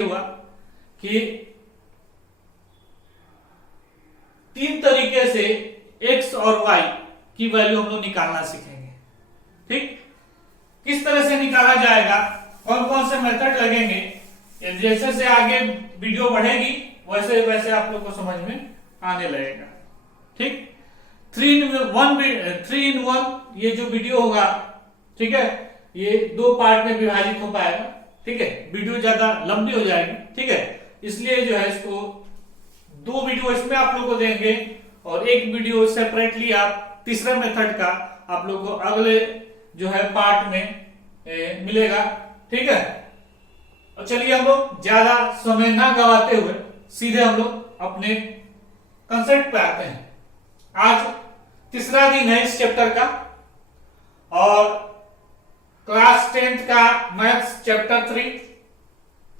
हुआ कि तीन तरीके से x और y की वैल्यू हम लोग निकालना सीखेंगे। ठीक, किस तरह से निकाला जाएगा, कौन कौन से मेथड लगेंगे, जैसे जैसे आगे वीडियो बढ़ेगी वैसे वैसे आप लोग को समझ में आने लगेगा। ठीक, 3 in 1 ये जो वीडियो होगा, ठीक है, ये दो पार्ट में विभाजित हो पाएगा। ठीक है, वीडियो ज्यादा लंबी हो जाएगी। ठीक है, इसलिए जो है इसको दो वीडियो इसमें आप लोग को देंगे और एक वीडियो सेपरेटली आप तीसरे मेथड का आप लोग को अगले जो है पार्ट में मिलेगा। ठीक है, और चलिए हम लोग ज्यादा समय ना गवाते हुए सीधे हम लोग अपने कंसेप्ट पे आते हैं। आज तीसरा दिन है इस चैप्टर का और क्लास 10th का मैथ्स चैप्टर 3।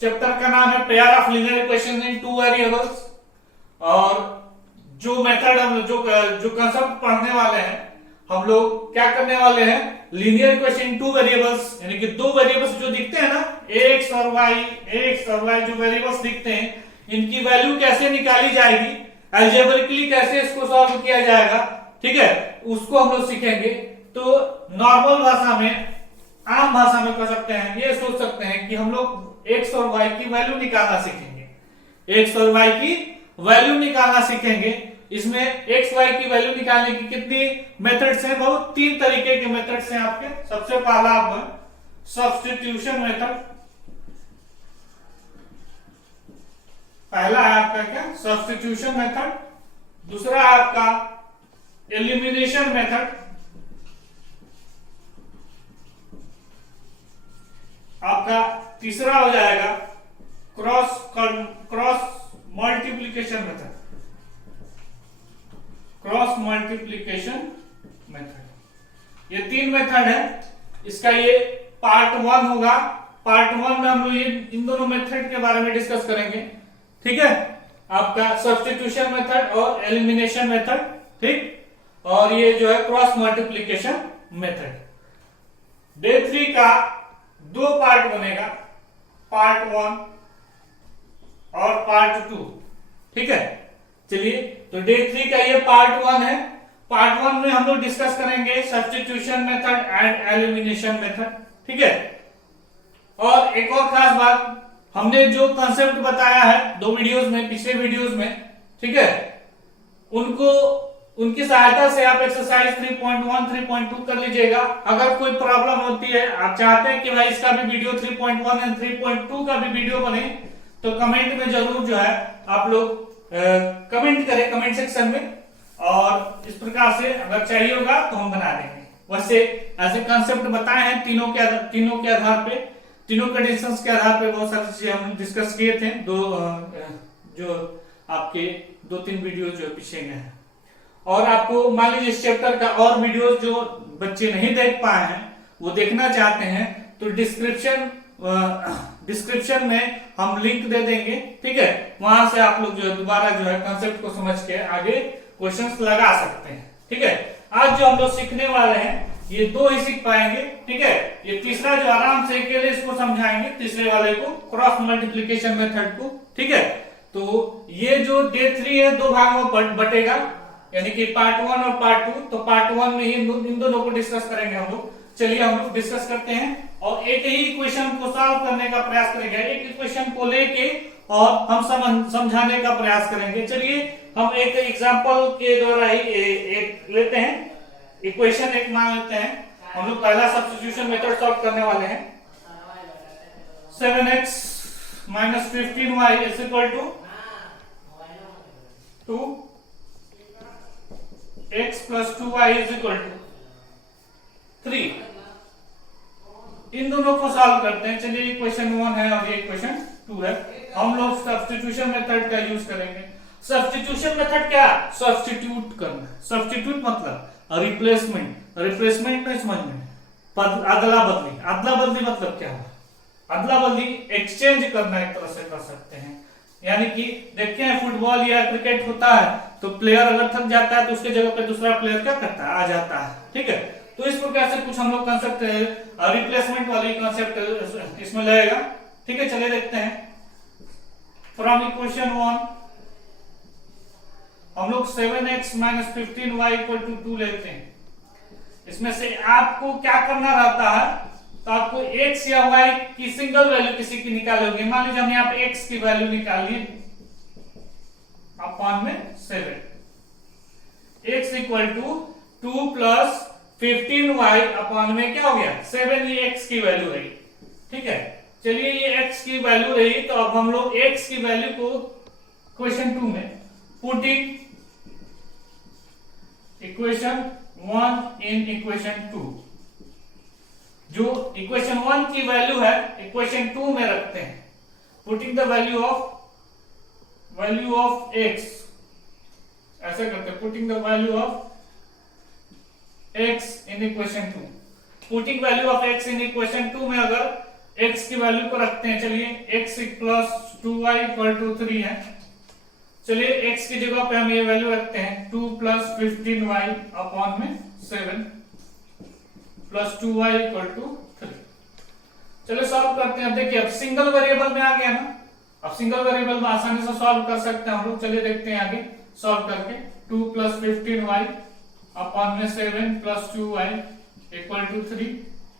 चैप्टर का नाम है pair of linear equation in two variables. और जो मेथड हम जो कंसेप्ट पढ़ने वाले हैं, हम लोग क्या करने वाले हैं, linear equation in two variables, यानी कि दो वेरिएबल्स जो दिखते हैं ना, एक्स और वाई जो वेरिएबल्स दिखते हैं, इनकी वैल्यू कैसे निकाली जाएगी, अलजेब्रिकली कैसे इसको सॉल्व किया जाएगा। ठीक है, उसको हम लोग सीखेंगे। तो नॉर्मल भाषा में, आम भाषा में कह सकते हैं, ये सोच सकते हैं कि हम लोग एक्स और वाई की वैल्यू निकालना सीखेंगे। एक्स और वाई की वैल्यू निकालना सीखेंगे। इसमें एक्स वाई की वैल्यू निकालने की कितनी मेथड्स हैं, बहुत तीन तरीके के मेथड्स हैं आपके। सबसे पहला आपका सब्स्टिट्यूशन मेथड, पहला है आपका क्या, सब्स्टिट्यूशन मेथड। दूसरा है आपका एलिमिनेशन मेथड। आपका तीसरा हो जाएगा cross multiplication method. Cross multiplication method, ये तीन मेथड है। इसका ये पार्ट 1 होगा। पार्ट 1 में हम लोग ये इन दोनों मेथड के बारे में डिस्कस करेंगे। ठीक है, आपका सब्स्टिट्यूशन मेथड और एलिमिनेशन मेथड। ठीक, और ये जो है क्रॉस मल्टीप्लिकेशन मेथड। डे 3 का दो पार्ट बनेगा, पार्ट 1 और पार्ट 2। ठीक है, चलिए, तो डे 3 का ये पार्ट 1 है। पार्ट 1 में हम लोग डिस्कस करेंगे substitution method and elimination method. ठीक है, और एक और खास बात, हमने जो कंसेप्ट बताया है दो वीडियोस में, पिछले वीडियोस में, ठीक है, उनकी सहायता से आप एक्सरसाइज 3.1 3.2 कर लीजिएगा। अगर कोई प्रॉब्लम होती है, आप चाहते हैं कि भाई इसका भी वीडियो 3.1 एंड 3.2 का भी वीडियो बने, तो कमेंट में जरूर जो है आप लोग कमेंट करें कमेंट सेक्शन में, और इस प्रकार से अगर चाहिए होगा तो हम बना देंगे। वैसे ऐसे कंसेप्ट बताए हैं तीनों के आधार पे, तीनों कंडीशंस के आधार पे बहुत सारी चीजें हम डिस्कस किए थे। जो आपके 2-3 वीडियो जो पीछे में है। और आपको मान लीजिए इस चैप्टर का और वीडियोस जो बच्चे नहीं देख पाए हैं, वो देखना चाहते हैं, तो डिस्क्रिप्शन में हम लिंक दे देंगे। ठीक है, वहां से आप लोग जो है दोबारा जो है कंसेप्ट को समझ के आगे क्वेश्चंस लगा सकते हैं। ठीक है, आज जो हम लोग सीखने वाले हैं ये दो ही सीख पाएंगे। ठीक है, ये तीसरा जो आराम से अकेले इसको समझाएंगे, तीसरे वाले को, क्रॉस मल्टीप्लिकेशन मेथड को। ठीक है, तो ये जो डे 3 है दो भागों में बटेगा, यानी कि पार्ट 1 और पार्ट 2। तो पार्ट 1 में इन दोनों को डिस्कस करेंगे हम लोग। चलिए हम लोग डिस्कस करते हैं और एक ही इक्वेशन को सॉल्व करने का प्रयास करेंगे। एक इक्वेशन को लेके और हम समझाने का प्रयास करेंगे। चलिए हम एक एग्जांपल के द्वारा ही एक लेते हैं, इक्वेशन एक मान लेते हैं। हम लोग पहला सब्स्टिट्यूशन मेथड सॉल्व करने वाले हैं। 7x - 15y = 2x + 2y = 3। इन दोनों को सॉल्व करते हैं। चलिए, इक्वेशन 1 है और ये इक्वेशन 2 है। हम लोग सब्स्टिट्यूशन मेथड का यूज करेंगे। सब्स्टिट्यूशन मेथड क्या, सब्स्टिट्यूट करना। सब्स्टिट्यूट मतलब रिप्लेसमेंट। रिप्लेसमेंट नहीं समझ में, अदला बदली। अदला बदली मतलब क्या है, अदला बदली एक्सचेंज करना एक तरह से कर सकते हैं। यानी कि देखते हैं फुटबॉल या क्रिकेट होता है, तो प्लेयर अगर थक जाता है तो उसके जगह पे दूसरा प्लेयर क्या करता है, आ जाता है। ठीक है, तो इस प्रकार से कुछ हम लोग कंसेप्ट रिप्लेसमेंट वाली कंसेप्ट इसमें लगेगा। ठीक है, चलिए देखते हैं। फ्रॉम इक्वेशन 1 हम लोग 7x minus 15y equal to 2 लेते हैं। इसमें से आपको क्या करना रहता है, तो आपको x या y की सिंगल वैल्यू किसी की निकालोगे। मान लीजिए हम यहाँ पे x की वैल्यू निकालिए अपॉन में 7, x equal to 2 plus 15y upon में क्या हो गया 7, ये x की वैल्यू रही। ठीक है, चलिए ये x की वैल्यू रही, तो अब हम लोग x की वैल्यू को क्वेश्चन 2 में पुटिंग इक्वेशन 1 इन इक्वेशन 2, जो इक्वेशन 1 की वैल्यू है इक्वेशन 2 में रखते हैं। Putting the value of x, ऐसे करते हैं, putting the value of x in equation 2। Putting value of x in equation 2 में अगर x की वैल्यू को रखते हैं, चलिए x plus 2y equal to 3 है। चलिए x की जगह पे हम ये वैल्यू रखते हैं 2 प्लस 15y अपॉन में 7 प्लस 2y इक्वल टू 3। चलिए सॉल्व करते हैं। अब देखिए, अब सिंगल वेरिएबल में आ गया ना, अब सिंगल वेरिएबल में आसानी से सॉल्व कर सकते हैं हम लोग। चलिए देखते हैं आगे सॉल्व करके। 2 प्लस 15y अपॉन में 7 प्लस 2y इक्वल टू 3,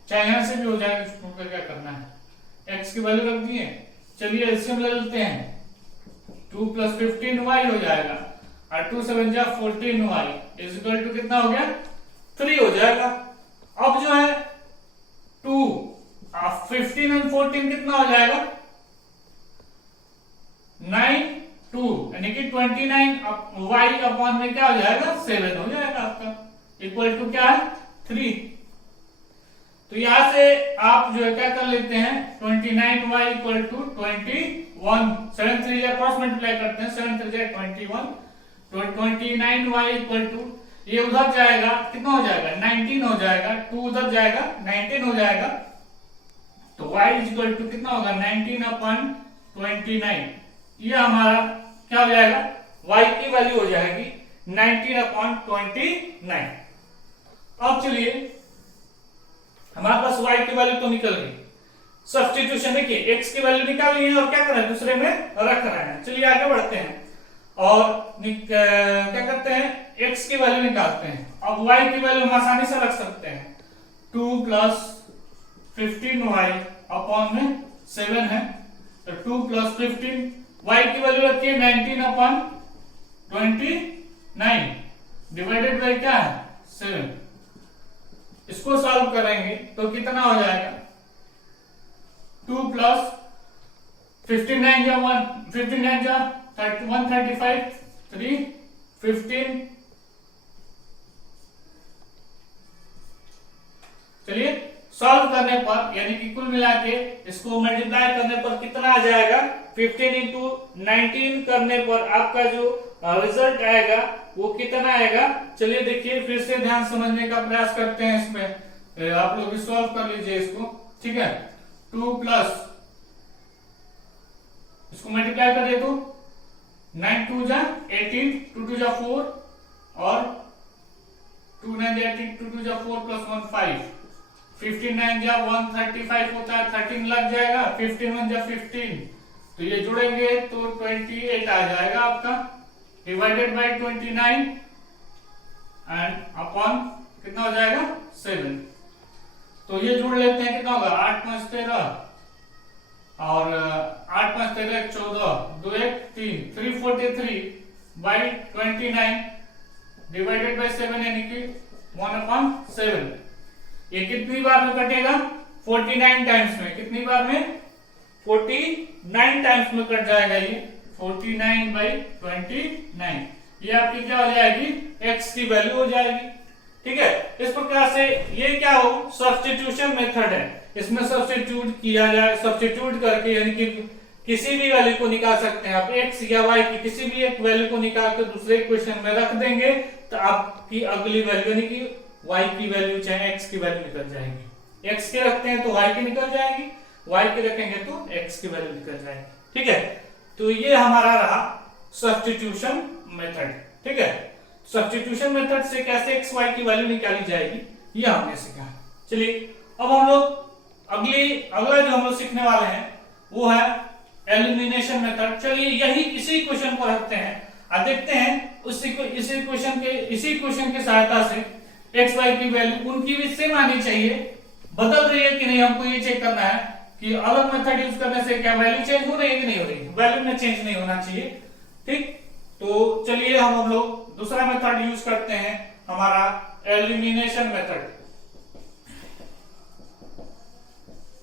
चाहे यहां से भी हो जाएगा, इसको क्या करना है, x की वैल्यू रख दिए। चलिए एलसीएम ले लेते हैं, 2 प्लस 15y हो जाएगा और 2 7 जा 14y इज इक्वल टू कितना हो गया 3 हो जाएगा। अब जो है 2 15 और 14 कितना हो जाएगा 9 2 यानी कि 29 y अपॉन में क्या हो जाएगा 7 हो जाएगा आपका, इक्वल टू क्या है 3। तो यहां से आप जो है क्या कर लेते हैं 29y इक्वल टू 21, 7 3 या क्रॉस मल्टीप्लाई करते हैं, 7 3 जा 21, तो 29y इक्वल टू ये उधर जाएगा कितना हो जाएगा 19 हो जाएगा, 2 उधर जाएगा 19 हो जाएगा, तो y इक्वल टू कितना होगा 19 अपॉन 29। ये हमारा क्या हो जाएगा y की वैल्यू हो जाएगी 19 अपॉन 29। अब चलिए हमारे पास y की वैल्यू तो निकल गई, सब्स्टिट्यूशन देखिए x की वैल्यू निकाली है और क्या कर रहे हैं दूसरे में रख रहे हैं। चलिए आगे बढ़ते हैं और क्या करते हैं x की वैल्यू निकालते हैं। अब y की वैल्यू हम आसानी से रख सकते हैं, 2 प्लस 15y अपॉन में 7 है, तो 2 प्लस 15 y की वैल्यू रखी है 19 अपॉन 29 डिवाइडेड बाय क्या है 7। इसको सॉल्व करेंगे तो कितना हो जाएगा 2 प्लस 59 जा 135 3 15। चलिए सॉल्व करने पर यानी कि कुल मिला के इसको मल्टीप्लाई करने पर कितना आ जाएगा 15 इंटू 19 करने पर आपका जो रिजल्ट आएगा वो कितना आएगा। चलिए देखिए फिर से ध्यान समझने का प्रयास करते हैं, इसमें आप लोग सॉल्व कर लीजिए इसको। ठीक है, 2 प्लस इसको मल्टीप्लाई कर दे तो 9 2 जा 18, 2 2 जा 4 और 2 9 जा 18, 2 2 जा 4 प्लस 1 5, 15 9 जा 135 होता है, 13 लग जाएगा, 15 1 जा 15, तो ये जुड़ेंगे तो 28 आ जाएगा आपका डिवाइडेड बाय 29 एंड अपॉन कितना हो जाएगा 7। तो ये जोड़ लेते हैं कितना होगा 8 5 13 और 8 5 13 14 2 1 3 343 बाय 29 डिवाइडेड बाय 7 यानी कि 1/7। ये कितनी बार में कटेगा 49 टाइम्स में, कितनी बार में 49 टाइम्स में कट जाएगा ये 49 बाई 29। ये आपकी क्या हो जाएगी x की वैल्यू हो जाएगी। ठीक है, इस प्रकार से ये क्या हो सब्स्टिट्यूशन मेथड है, इसमें सब्स्टिट्यूट किया जाए, सब्स्टिट्यूट करके यानी कि किसी भी वैल्यू को निकाल सकते हैं आप, x या y की किसी भी एक वैल्यू को निकाल कर दूसरे इक्वेशन में रख देंगे तो आपकी अगली वैल्यू यानी कि y की वैल्यू चाहे x की वैल्यू निकल जाएगी। x की रखते हैं तो y की निकल जाएगी, y की रखेंगे तो x की वैल्यू निकल जाएगी। ठीक है, तो ये हमारा रहा सब्स्टिट्यूशन मेथड। ठीक है, सब्स्टिट्यूशन मेथड से कैसे x y की वैल्यू निकाली जाएगी ये हमने सीखा। चलिए अब हम लोग अगला जो हम लोग सीखने वाले हैं वो है एलिमिनेशन मेथड। चलिए यही इसी क्वेश्चन को रखते हैं और देखते हैं इसी क्वेश्चन की सहायता से एक्स वाई की वैल्यू उनकी भी सेम आनी चाहिए, बदल रही है कि नहीं, हमको ये चेक करना है कि अलग मेथड यूज करने से क्या वैल्यू चेंज हो रही है कि नहीं हो रही है। वैल्यू में चेंज नहीं होना चाहिए। ठीक, तो चलिए हम लोग दूसरा मेथड यूज करते हैं, हमारा एलिमिनेशन मेथड।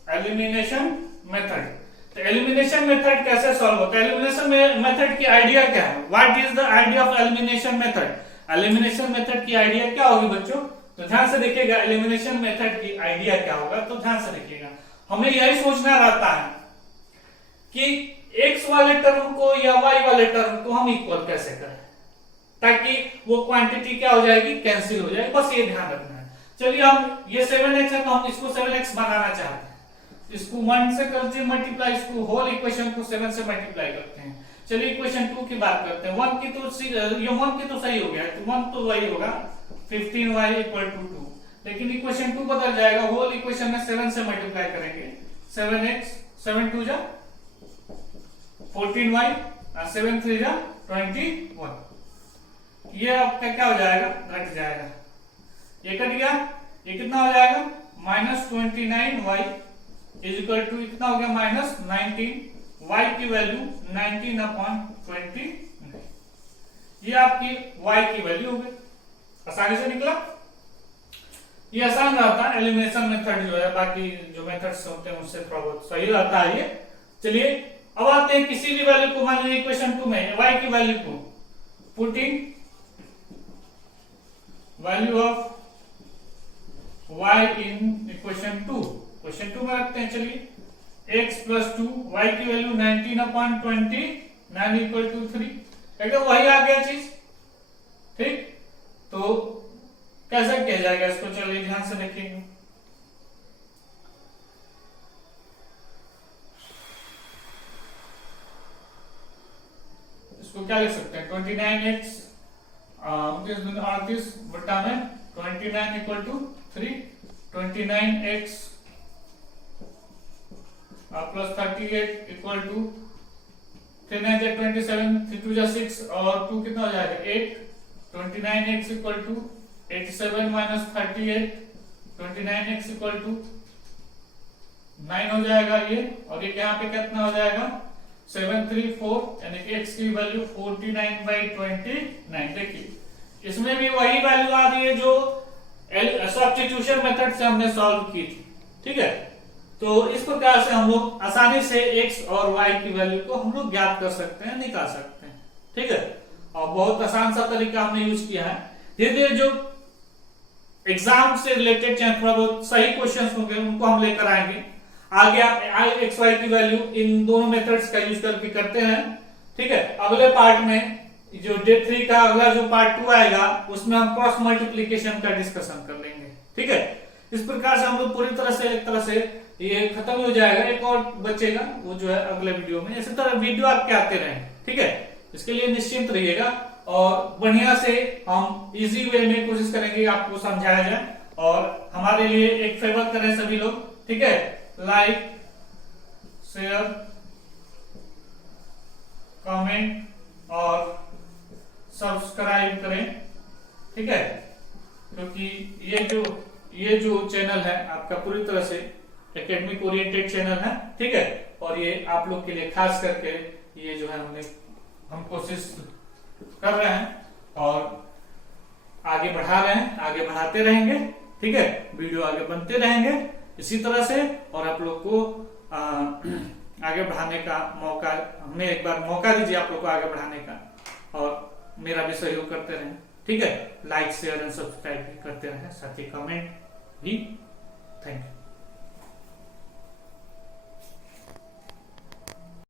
एलिमिनेशन मेथड, तो एलिमिनेशन मेथड कैसे सॉल्व होता है? एलिमिनेशन मेथड की आइडिया क्या है? What is the idea of elimination method? Elimination method की आइडिया क्या होगी बच्चों? तो ध्यान से देखिएगा, एलिमिनेशन मेथड की आइडिया क्या होगा, तो ध्यान से देखिएगा। हमें यही सोचना रहता है कि x वाले टर्म को या y वाले टर्म को हम इक्वल कैसे करें ताकि वो क्वांटिटी क्या हो जाएगी, कैंसिल हो जाएगी, बस ये ध्यान रखना है। चलिए हम ये 7x है तो हम इसको 7x बनाना चाहते हैं, इसको 1 से करते मल्टीप्लाई, इसको होल इक्वेशन को 7 से मल्टीप्लाई करते हैं। चलिए इक्वेशन 2 की बात करते हैं। 1 की तो सही हो गया, तो 1 तो वही होगा 15y = 2, लेकिन इक्वेशन 2 बदल जाएगा, होल इक्वेशन में 7 से मल्टीप्लाई करेंगे, 7x 7 2 जा 14y और 7 3 जा 21। ये आपका क्या हो जाएगा, घट जाएगा, ये कट गया, ये कितना हो जाएगा -29y = कितना हो गया -19, y की वैल्यू 19/20, ये आपकी y की वैल्यू हो गई। आसानी से निकला, ये आसान रहता है एलिमिनेशन मेथड जो है, बाकी जो मेथड्स होते हैं उससे थोड़ा बहुत सही रहता है ये। चलिए अब आते हैं किसी भी वैल्यू को, मान लीजिए इक्वेशन 2 में y की वैल्यू को, putting value of y in equation 2, question 2 में रखते हैं। चलिए x + 2, y की वैल्यू 19/20, 9 = 3, एकदम वही आ गया चीज। ठीक, तो कैसे किया जाएगा इसको, चलिए ध्यान से देखेंगे। इसको क्या लिख सकते हैं, 29x 38 बटा में 29 = 3, 29x + 38 = 3 9 = 27, 3 2 = 6 और 2 कितना हो जाएगा 8, 29x = 87 - 38, 29x = 9 हो जाएगा ये, और ये यहाँ पे कितना हो जाएगा 7 3 4, यानी कि x की वैल्यू 49/29। देखिए इसमें भी वही वैल्यू आ रही है जो सब्स्टिट्यूशन मेथड से हमने सॉल्व की थी। ठीक है, तो इस प्रकार से हम लोग आसानी से x और y की वैल्यू को हम लोग ज्ञात कर सकते हैं, निकाल सकते हैं। ठीक है, और बहुत आसान सा तरीका हमने यूज किया है। धीरे धीरे जो एग्जाम से रिलेटेड चाहे थोड़ा बहुत सही क्वेश्चंस होंगे उनको हम लेकर आएंगे। आगे आप x y की वैल्यू इन दोनों मेथड्स का यूज करके करते हैं। ठीक है, अगले पार्ट में जो डे 3 का अगला जो पार्ट 2 आएगा उसमें हम क्रॉस मल्टीप्लिकेशन का डिस्कशन कर लेंगे। ठीक है, इस प्रकार से हम लोग पूरी तरह से एक तरह से ये खत्म हो जाएगा, एक और बचेगा वो जो है अगले वीडियो में। इसी तरह वीडियो आपके आते रहेंगे। ठीक है, इसके लिए निश्चिंत रहिएगा और बढ़िया से हम इजी वे में कोशिश करेंगे आपको समझाया जाए, और हमारे लिए एक फेवर करें सभी लोग। ठीक है, लाइक शेयर कमेंट और सब्सक्राइब करें। ठीक है, क्योंकि ये जो चैनल है आपका पूरी तरह से एकेडमिक ओरिएंटेड चैनल है। ठीक है, और ये आप लोग के लिए खास करके ये जो है हम कोशिश कर रहे हैं और आगे बढ़ा रहे हैं, आगे बढ़ाते रहेंगे। ठीक है, वीडियो आगे बनते रहेंगे इसी तरह से, और आप लोग को आगे बढ़ाने का मौका, हमें एक बार मौका दीजिए आप लोग को आगे बढ़ाने का, और मेरा भी सहयोग करते रहें। ठीक है, लाइक शेयर एंड सब्सक्राइब भी करते रहें, साथ ही कमेंट भी। Thank you.